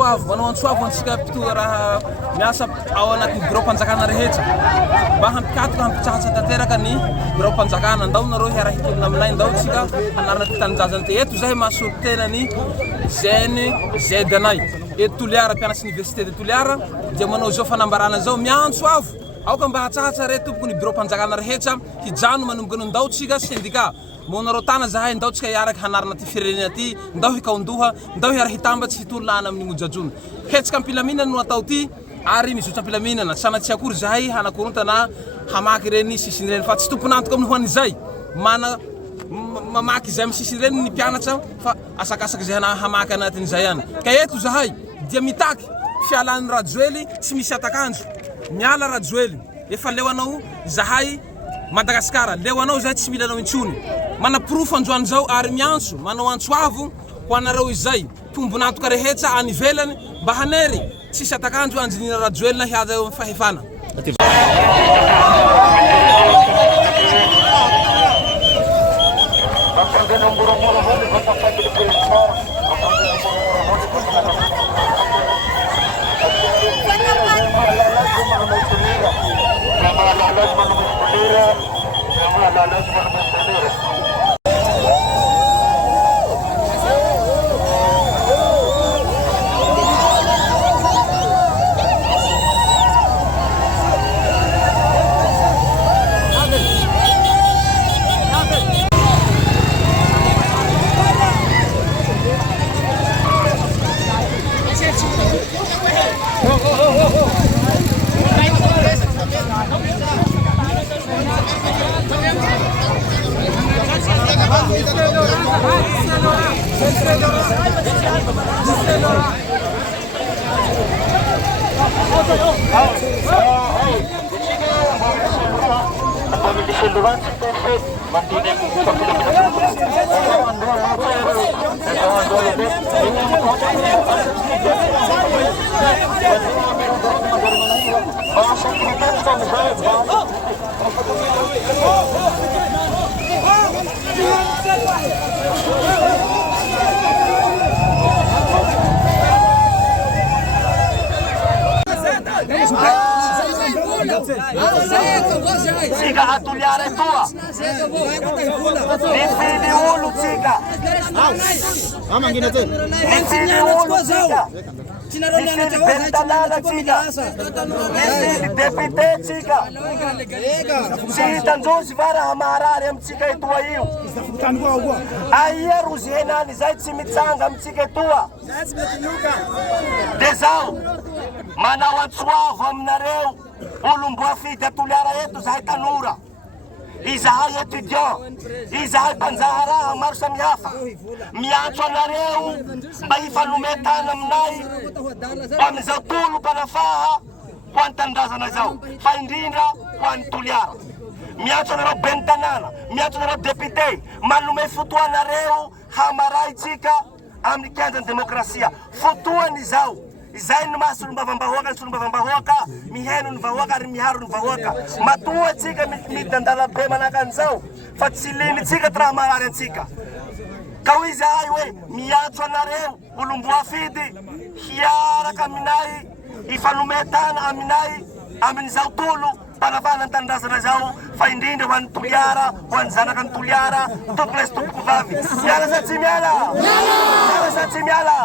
manao antsoavo antsika mpitoa raha miasa ao anatin'ny bureau mpanjakana rehetra mba hampikatoka hampitsahatsa tanteraka ny bureau mpanjakana ndao nareo hiarahitolona aminay ndao tsika hanarana ty tanindrazana ty eto zahay mahasolo tena ny ZNZ anay eto Toliara mpianatsy université de Toliara dia manao zao fanambarana zao miantso avo aoka mba hatsatsa re tompoko ny bureau mpanjakana rehetra hijano manomboka ny ndao tsika syndicat monaro tana zahay ndao tsika iaraka hanarana ty firenena ty ndao hikaondoha ndao hiarahitambatsy hitolana amin'ny mojajona hetsika ampilaminana no atao ty ary mizotra ampilaminana sanatsy akory zahay hanakorontana hamaky reny sisiny reny fa tsy tomponantoka amin'ny hoan'izay mana mamaky zay amin'ny sisiny reny ny mpianatra fa asakasaky zay hamaky anatin'izay any ka eto zahay dia mitaky fialan'ny rajoely tsy misy atakandro miala rajoely efa leo anao zahay Madagasikara leo anao zahay tsy mila anao intsony mana proof androany zao ary miantso manao antsoavo ho anareo izay tombonantoka rehetra any ivelany mba hanery tsisy atakandro anjinina rajoely na hiaza eo amin'ny fahefana Tsika Toliara etoa nifily olo tsika nifily olo tsika nifily bentanala tsika nifily depute tsika tsy hitandrozy va raha maharary amitsika etoa io aia rozy henany zay tsy mitsanga amitsika etoa de zao manao antsoavo aminareo olomboafidy a Toliara eto zahay tanora izahay étudiant izahay mpanjaha raha maro samihafa miantso anareo mba hifanometana aminay ho amin'izao tolo mpanafaha ho an'ny tanindrazana zao fa indrindra ho an'ny Toliara miantso anareo beny tanàna miantso anareo député manome fotoanareo hamaraitsika amin'ny kianjan'ny demokrasia fotoany izao izay no mahasolo mbavambahoaka solo mbavambahoaka miheno ny vahoaka ary miharo ny vahoaka matoa tsika mitandala be manaka an'izao fa tsy linitsika ty raha marary antsika ka hoy zahay hoe miantso anareo olomboafidy hiaraka aminay hifanometana aminay amin'izao tolo mpanavana ny tanindrazana zao fa indrindra ho an'ny Toliara ho an'ny zanaka ny Toliara tompoko lesy tompoko vavy miala sa tsy miala miala sa tsy miala